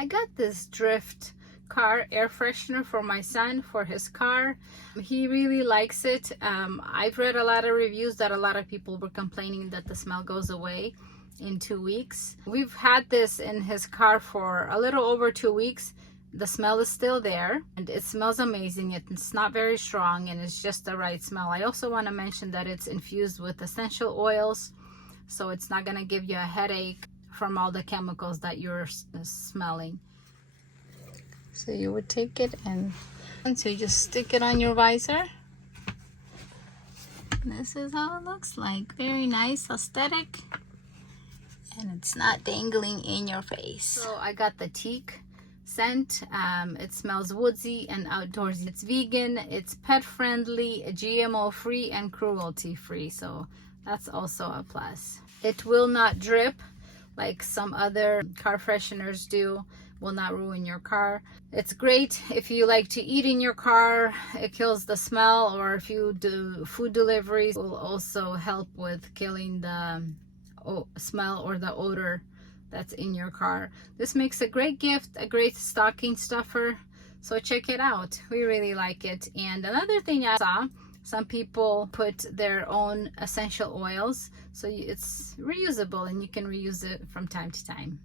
I got this Drift Car Air Freshener for my son for his car. He really likes it. I've read a lot of reviews that a lot of people were complaining that the smell goes away in 2 weeks. We've had this in his car for a little over 2 weeks. The smell is still there and it smells amazing. It's not very strong and it's just the right smell. I also want to mention that it's infused with essential oils, so it's not going to give you a headache from all the chemicals that you're smelling. So you would take it and so you just stick it on your visor. This is how it looks like. Very nice, aesthetic, and it's not dangling in your face. So I got the Teak Scent. It smells woodsy and outdoorsy. It's vegan, it's pet friendly, GMO free, and cruelty free, so that's also a plus. It will not drip like some other car fresheners do. Will not ruin your car. It's great if you like to eat in your car. It kills the smell, or if you do food deliveries, it will also help with killing the smell or the odor that's in your car. This makes a great gift, a great stocking stuffer, so check it out. We really like it. And another thing I saw, some people put their own essential oils, so it's reusable and you can reuse it from time to time.